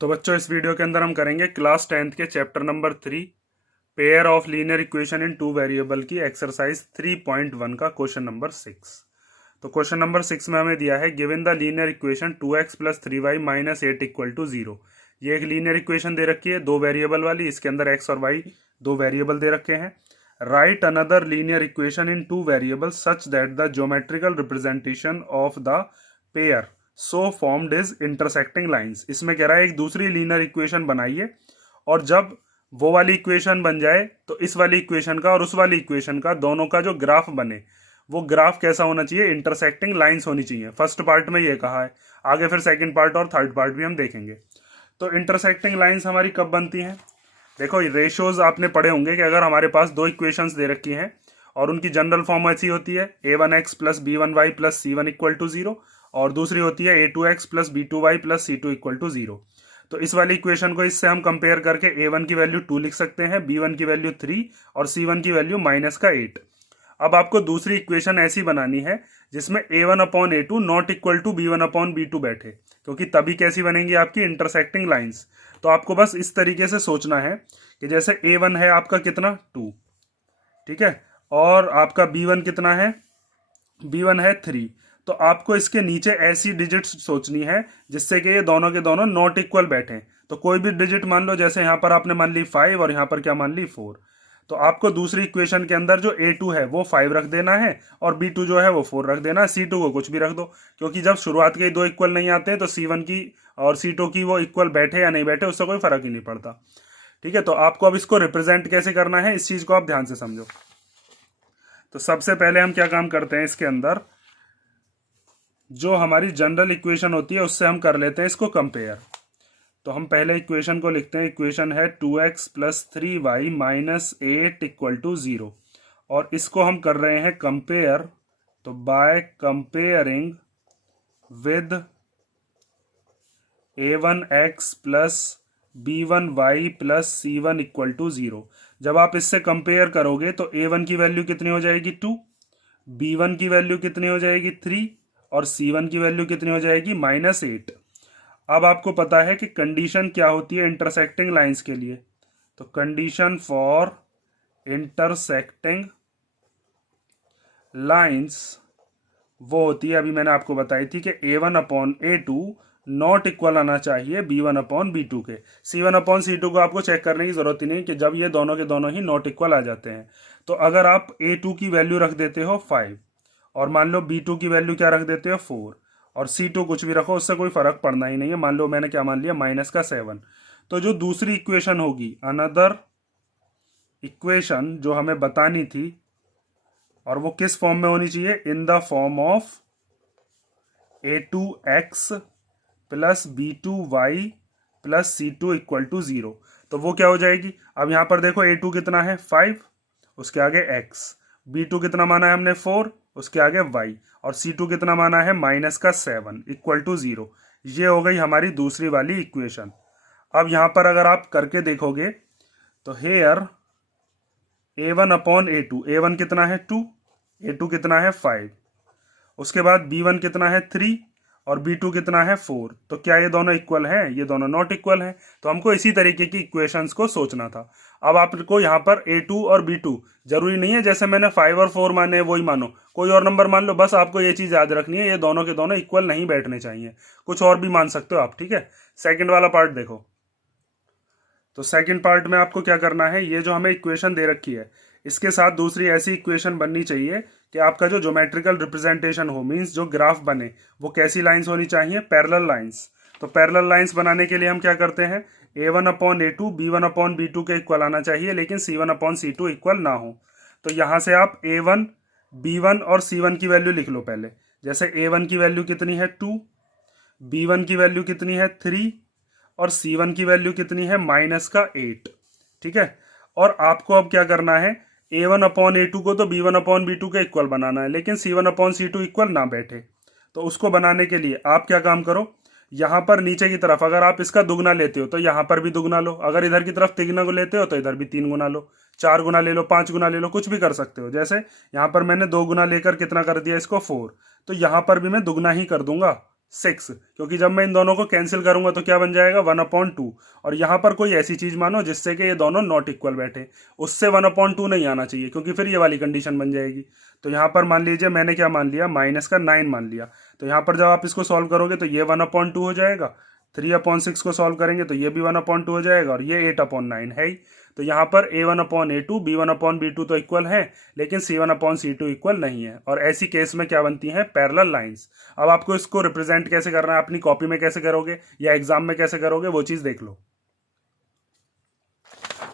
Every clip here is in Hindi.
तो बच्चों इस वीडियो के अंदर हम करेंगे क्लास 10th के chapter number 3 pair of linear equation in two variable की एक्सरसाइज 3.1 का क्वेश्चन नंबर 6। तो क्वेश्चन नंबर 6 में हमें दिया है given the linear equation 2x plus 3y minus 8 equal to 0। ये एक लीनियर इक्वेशन दे रखी है दो वेरिएबल वाली, इसके अंदर x और y दो वेरिएबल दे रखे हैं। Right another linear equation in two variable such that the geometrical representation of the pair so formed is intersecting lines. इसमें कह रहा है एक दूसरी लीनियर इक्वेशन बनाइए और जब वो वाली इक्वेशन बन जाए तो इस वाली इक्वेशन का और उस वाली इक्वेशन का दोनों का जो ग्राफ बने वो ग्राफ कैसा होना चाहिए, इंटरसेक्टिंग लाइंस होनी चाहिए। फर्स्ट पार्ट में ये कहा है, आगे फिर सेकंड पार्ट और थर्ड पार्ट भी हम देखेंगे। तो इंटरसेक्टिंग लाइंस हमारी कब बनती हैं? देखो रेशियोज आपने पढ़े होंगे कि अगर हमारे पास दो इक्वेशंस दे रखी हैं और उनकी जनरल फॉर्म ऐसी होती है a1x plus b1y plus c1 equal to 0 और दूसरी होती है a2x plus b2y plus c2 equal to 0। तो इस वाली इक्वेशन को इससे हम कंपेयर करके a1 की वैल्यू 2 लिख सकते हैं, b1 की वैल्यू 3 और c1 की वैल्यू माइनस का 8। अब आपको दूसरी इक्वेशन ऐसी बनानी है जिसमें a1 upon a2 not equal to b1 upon b2 बैठे, क्योंकि तभी कैसी बनेंगी आपकी इंटरसेक्टिंग लाइंस। तो आपको बस इस तरीके से सोचना है कि जैसे a1 है आपका कितना 2, ठीक है, और आपका b1 कितना है, b1 है 3। तो आपको इसके नीचे ऐसी डिजिट्स सोचनी है जिससे कि ये दोनों के दोनों नॉट इक्वल बैठे। तो कोई भी डिजिट मान लो, जैसे यहाँ पर आपने मान ली 5 और यहाँ पर क्या मान ली 4। तो आपको दूसरी इक्वेशन के अंदर जो a2 है वो 5 रख देना है और b2 जो है वो 4 रख देना है, c2 को कुछ भी रख दो, क्योंकि जब शुरुआत के दो इक्वल नहीं आते हैं तो c1 की और c2 की वो इक्वल बैठे या नहीं बैठे उससे कोई फर्क ही नहीं पड़ता। ठीक है, तो आपको अब इसको रिप्रेजेंट कैसे करना है इस चीज को आप ध्यान से समझो। तो सबसे पहले हम क्या काम करते हैं, इसके अंदर जो हमारी जनरल इक्वेशन होती है उससे हम कर लेते हैं इसको कंपेयर। तो हम पहले इक्वेशन को लिखते हैं, इक्वेशन है 2x plus 3y minus 8 equal to 0 और इसको हम कर रहे हैं कंपेयर। तो by comparing with a1x plus b1y plus c1 equal to 0। जब आप इससे कंपेयर करोगे तो a1 की वैल्यू कितनी हो जाएगी 2, b1 की वैल्यू कितनी हो जाएगी 3 और c1 की वैल्यू कितनी हो जाएगी माइनस 8। अब आपको पता है कि कंडीशन क्या होती है इंटरसेक्टिंग लाइंस के लिए। तो कंडीशन फॉर इंटरसेक्टिंग लाइंस वो होती है, अभी मैंने आपको बताई थी कि a1 upon a2 not equal आना चाहिए b1 अपॉन b2 के। c1 अपॉन c2 को आपको चेक करने की जरूरत ही नहीं कि जब ये दोनों के दोनों ही नॉट इक्वल आ जाते हैं। तो अगर आप a2 की वैल्यू रख देते हो 5 और मान लो b2 की वैल्यू क्या रख देते हो 4 और c2 कुछ भी रखो, उससे कोई फर्क पड़ना ही नहीं है। मान लो मैंने क्या मान लिया माइनस का 7। तो जो दूसरी इक्वेशन होगी, अनदर इक्वेशन जो हमें बतानी थी, और वो किस फॉर्म में होनी चाहिए, in the form of a2x plus b2y plus c2 equal to 0। तो वो क्या हो जाएगी, अब यहां पर देखो a2 कितना है 5, उसके आगे x, b2 कितना माना है हमने 4, उसके आगे y, और c2 कितना माना है माइनस का 7 इक्वल टू 0। ये हो गई हमारी दूसरी वाली इक्वेशन। अब यहां पर अगर आप करके देखोगे तो hair a1 upon a2, a1 कितना है 2, a2 कितना है 5, उसके बाद b1 कितना है 3 और b2 कितना है 4। तो क्या ये दोनों इक्वल हैं? ये दोनों नॉट इक्वल हैं। तो हमको इसी तरीके की इक्वेशंस को सोचना था। अब आपको यहाँ पर a2 और b2 जरूरी नहीं है जैसे मैंने 5 और 4 माने वही मानो, कोई और नंबर मान लो, बस आपको ये चीज याद रखनी है ये दोनों के दोनों इक्वल नहीं बैठने चाहिए, कुछ और भी मान सकते हो आप। ठीक है, सेकेंड वाला पार्ट देखो। तो सेकंड पार्ट में आपको क्या करना है, ये जो हमें इक्वेशन दे रखी है इसके साथ दूसरी ऐसी इक्वेशन बननी चाहिए कि आपका जो ज्योमेट्रिकल रिप्रेजेंटेशन हो, मींस जो ग्राफ बने, वो कैसी लाइंस होनी चाहिए, पैरेलल लाइंस। तो पैरेलल लाइंस बनाने के लिए हम क्या करते हैं, a1 upon a2 b1 upon b2 के इक्वल आना चाहिए, लेकिन c1 अपॉन c2 इक्वल ना हो। तो यहां से आप a1 b1 और c1 की वैल्यू लिख लो पहले। जैसे a1 की वैल्यू कितनी है 2, b1 की वैल्यू कितनी है 3 और c1 की वैल्यू कितनी है माइनस का 8। ठीक है, और आपको अब क्या करना है, a1 अपॉन a2 को तो b1 अपॉन b2 के इक्वल बनाना है, लेकिन c1 अपॉन c2 इक्वल ना बैठे। तो उसको बनाने के लिए आप क्या काम करो, यहां पर नीचे की तरफ अगर आप इसका दुगना लेते हो तो यहां पर भी दुगना लो, अगर इधर की तरफ 3 गुना लेते हो तो इधर भी 3 गुना लो, 4 गुना ले लो, 5 गुना ले लो, कुछ भी कर सकते हो। जैसे यहां पर मैंने 2 गुना लेकर कितना कर दिया इसको 4, तो यहां पर भी मैं दुगना ही कर दूंगा 6, क्योंकि जब मैं इन दोनों को कैंसिल करूंगा तो क्या बन जाएगा 1/2। और यहाँ पर कोई ऐसी चीज मानो जिससे कि ये दोनों नॉट इक्वल बैठे, उससे 1/2 नहीं आना चाहिए, क्योंकि फिर ये वाली कंडीशन बन जाएगी। तो यहाँ पर मान लीजिए मैंने क्या मान लिया, -9 मान लिया। तो यहाँ पर जब आप इसको सॉल्व करोगे तो ये 1/2 हो जाएगा, 3/6 को सॉल्व करेंगे तो ये भी 1/2 हो जाएगा, और ये 8/9 है ही। तो यहाँ पर A1/A2 B1/B2 तो इक्वल है, लेकिन C1/C2 इक्वल नहीं है। और ऐसी केस में क्या बनती है, पैरेलल लाइंस। अब आपको इसको रिप्रेजेंट कैसे करना है, अपनी कॉपी में कैसे करोगे या एग्जाम में कैसे करोगे, वो चीज देख लो।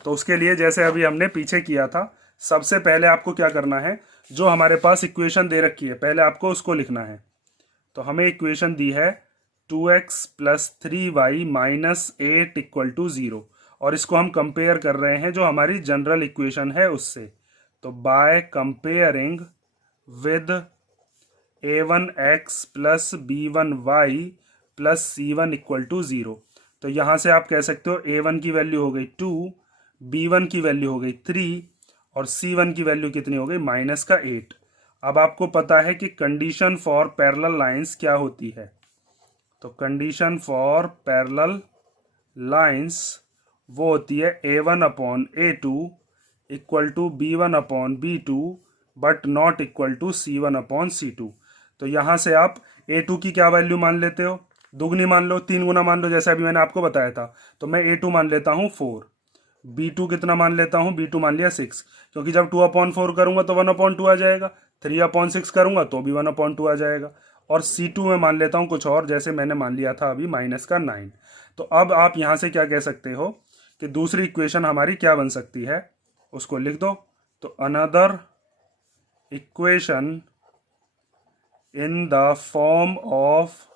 तो उसके लिए जैसे अभी हमने पीछे किया था, सबसे पहले आपको क्या करना है, जो हमारे पास इक्वेशन दे रखी है पहले आपको उसको लिखना है। तो हमें इक्वेशन दी है 2x + 3y - 8 = 0, और इसको हम कंपेयर कर रहे हैं जो हमारी जनरल इक्वेशन है उससे। तो by comparing with a1x + b1y + c1 = 0। तो यहां से आप कह सकते हो a1 की वैल्यू हो गई 2, b1 की वैल्यू हो गई 3, और c1 की वैल्यू कितनी हो गई -8। अब आपको पता है कि कंडीशन फॉर पैरेलल लाइंस क्या होती है। तो कंडीशन फॉर पैरेलल लाइंस वो होती है A1/A2 = B1/B2 but not equal to C1/C2। तो यहां से आप A2 की क्या वैल्यू मान लेते हो, दुगनी मान लो, 3 गुना मान लो, जैसे अभी मैंने आपको बताया था। तो मैं A2 मान लेता हूं 4, B2 कितना मान लेता हूं, B2 मान लिया 6, क्योंकि जब 2/4 करूंगा तो 1/2 आ जाएगा, 3/6 करूंगा तो भी 1/2 आ जाएगा। और C2 में मान लेता हूं कुछ और, जैसे मैंने मान लिया था अभी -9। तो अब आप यहां से क्या कह सकते हो कि दूसरी इक्वेशन हमारी क्या बन सकती है, उसको लिख दो। तो another equation in the form of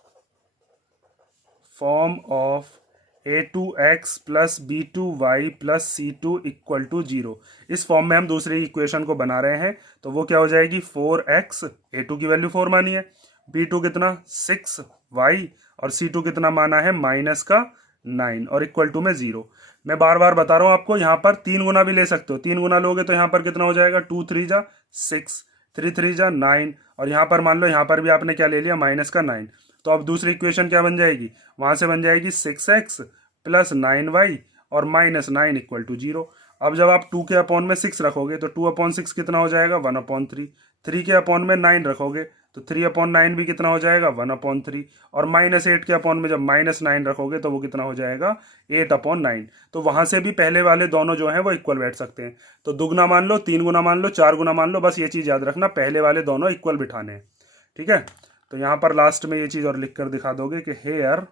A2x + B2y + C2 = 0। इस फॉर्म में हम दूसरी इक्वेशन को बना रहे हैं। तो वो क्या हो जाएगी 4x, A2 की वैल्यू 4 मानी है, B2 कितना 6y, और C2 कितना माना है -9, और इक्वल टू में 0। मैं बार बार बता रहा हूं आपको, यहां पर 3 गुना भी ले सकते हो। 3 गुना लोगे तो यहां पर कितना हो जाएगा 2 3 जा 6, 3 3 जा 9, और यहां पर मान लो यहां पर भी आपने क्या ले लिया -9। तो अब दूसरी इक्वेशन क्या बन जाएगी, वहां से बन जाएगी 6x + 9y और -9 = 0। अब जब आप 2 के अपॉन में 6 रखोगे तो 2/6 कितना हो जाएगा 1/3। 3 के अपॉन में 9 रखोगे तो 3/9 भी कितना हो जाएगा 1/3। और -8 के अपॉन में जब -9 रखोगे तो वो कितना हो जाएगा 8/9। तो वहां से भी पहले वाले दोनों जो हैं वो इक्वल बैठ सकते हैं। तो दुगना मान लो, 3 गुना मान लो, 4 गुना मान लो, बस ये चीज याद रखना, पहले वाले दोनों इक्वल बिठाने हैं। ठीक है, तो यहां पर लास्ट में ये चीज और लिख कर दिखा दोगे कि हेयर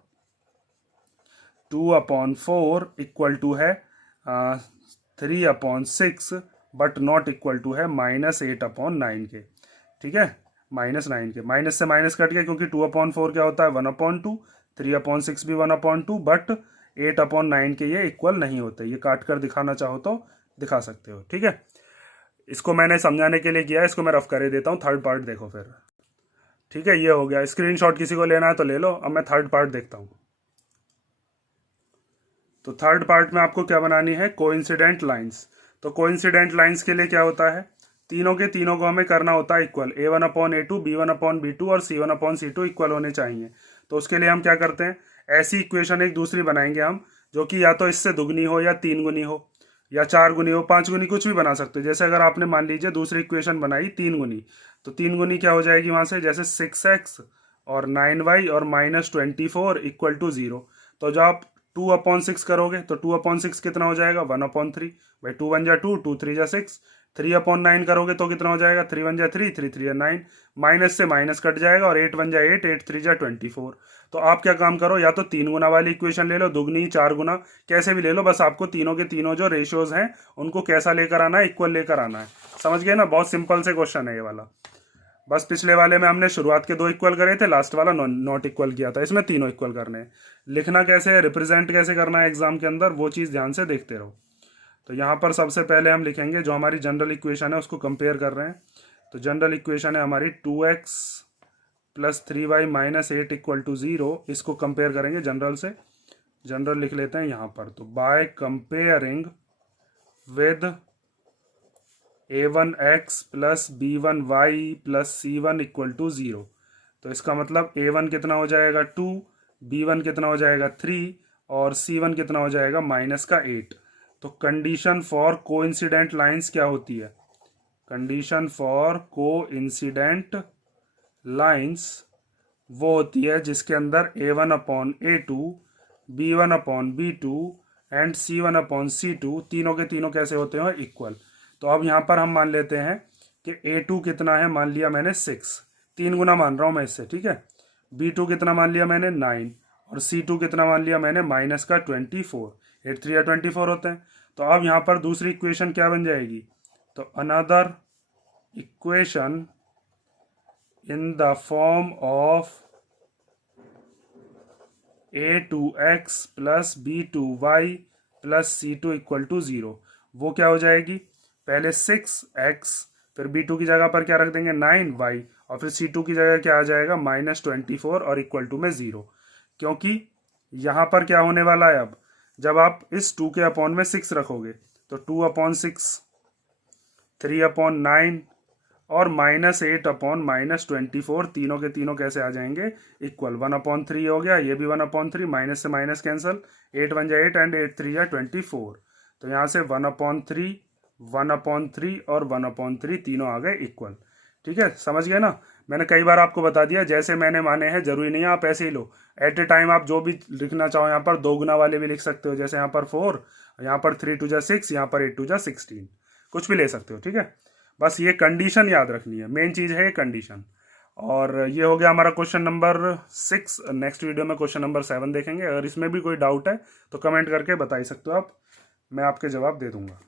2/4 इक्वल टू है 3/6 बट नॉट इक्वल टू है -8/9 के। ठीक है, -9 के, माइनस से माइनस कट गया, क्योंकि 2/4 क्या होता है 1/2, 3/6 भी 1/2, बट 8/9 के ये इक्वल नहीं होते। ये काट कर दिखाना चाहो तो दिखा सकते हो। ठीक है, इसको मैंने समझाने के लिए किया, इसको मैं रफ कर देता हूँ। थर्ड पार्ट देखो फिर। ठीक है, ये हो गया, स्क्रीनशॉट किसी को लेना है तो ले लो। अब मैं थर्ड पार्ट देखता हूँ। तो थर्ड पार्ट में आपको क्या बनानी है, कोइंसिडेंट लाइंस। तो कोइंसिडेंट लाइंस के लिए क्या होता है, तीनों के तीनों को हमें करना होता है इक्वल, A1/A2 B1/B2 और C1/C2 इक्वल होने चाहिए। तो उसके लिए हम क्या करते हैं, ऐसी इक्वेशन एक दूसरी बनाएंगे हम, जो कि या तो इससे दुगनी हो, या 3 गुनी हो, या 4 गुनी हो, 5 गुनी, कुछ भी बना सकते हो। जैसे अगर आपने मान लीजिए दूसरी इक्वेशन बनाई 3 गुनी, तो 3 गुनी क्या हो जाएगी वहां से, जैसे 6x और 9y और -24 = 0। तो जब आप 2/6 करोगे तो 2/6 कितना हो जाएगा 1/3, भाई 2 1 जा 2, 2 3 जा 6। 3/9 करोगे तो कितना हो जाएगा 3 1 जा 3, 3 3 जा 9, माइनस से माइनस कट जाएगा, और 8 1 जा 8, 8 3 जा 24। तो आप क्या काम करो, या तो 3 गुना वाली इक्वेशन ले लो, दुगनी 4 गुना, कैसे भी ले लो, बस आपको तीनों के तीनों जो रेशियोज हैं उनको कैसा लेकर आना है, इक्वल लेकर आना है। समझ गए ना, बहुत सिंपल से क्वेश्चन है ये वाला। बस पिछले वाले में हमने शुरुआत के 2 इक्वल करे थे, लास्ट वाला नॉट इक्वल किया था, इसमें तीनों इक्वल करने हैं। लिखना कैसे है, रिप्रेजेंट कैसे करना है एग्जाम के अंदर, वो चीज़ ध्यान से देखते रहो। तो यहाँ पर सबसे पहले हम लिखेंगे जो हमारी जनरल इक्वेशन है उसको कंपेयर कर रहे हैं। तो जनरल इक्वेशन है हमारी 2x + 3y - 8 = 0। इसको कंपेयर करेंगे जनरल से, जनरल लिख लेते हैं यहाँ पर। तो by comparing with A1x + B1y + C1 = 0। तो इसका मतलब A1 कितना हो जाएगा 2, B1 कितना हो जाएगा 3 और C1 कितना हो जाएगा -8। तो कंडीशन फॉर कोइंसिडेंट लाइंस क्या होती है? कंडीशन फॉर कोइंसिडेंट लाइंस वो होती है जिसके अंदर A1/A2, B1/B2 एंड C1/C2 तीनों के तीनों कैसे होते हैं? इक्वल। तो अब यहाँ पर हम मान लेते हैं कि A2 कितना है, मान लिया मैंने 6, 3 गुना मान रहा हूँ मैं इससे, ठीक है। B2 कितना मान लिया मैंने 9 और C2 कितना मान लिया मैंने -24। 8 3 24 होते हैं। तो अब यहाँ पर दूसरी इक्वेशन क्या बन जाएगी? तो another equation in the form of A2x plus B2y plus C2 equal to 0, वो क्या हो जाएगी? पहले 6x, फिर B2 की जगह पर क्या रख देंगे 9y और फिर C2 की जगह क्या आ जाएगा -24 और इक्वल टू में 0। क्योंकि यहाँ पर क्या होने वाला है, अब जब आप इस 2 के अपॉन में 6 रखोगे तो 2/6, 3/9 और -8/-24 तीनों के तीनों कैसे आ जाएंगे? इक्वल। 1/3 हो गया, ये भी 1/3, माइनस से माइनस कैंसल, 8 1 8 एंड 8 3 24। तो यहाँ से 1/3, 1/3 और 1/3 तीनों आ गए इक्वल। ठीक है, समझ गए ना? मैंने कई बार आपको बता दिया, जैसे मैंने माने हैं जरूरी नहीं है आप ऐसे ही लो। एट ए टाइम आप जो भी लिखना चाहो यहाँ पर 2 गुना वाले भी लिख सकते हो, जैसे यहाँ पर 4, यहाँ पर 3 2 6, यहाँ पर 8 2 16, कुछ भी ले सकते हो। ठीक है, बस ये कंडीशन याद रखनी है, मेन चीज है ये कंडीशन। और ये हो गया हमारा क्वेश्चन नंबर 6। नेक्स्ट वीडियो में क्वेश्चन नंबर 7 देखेंगे। अगर इसमें भी कोई डाउट है तो कमेंट करके बता ही सकते हो आप, मैं आपके जवाब दे दूंगा।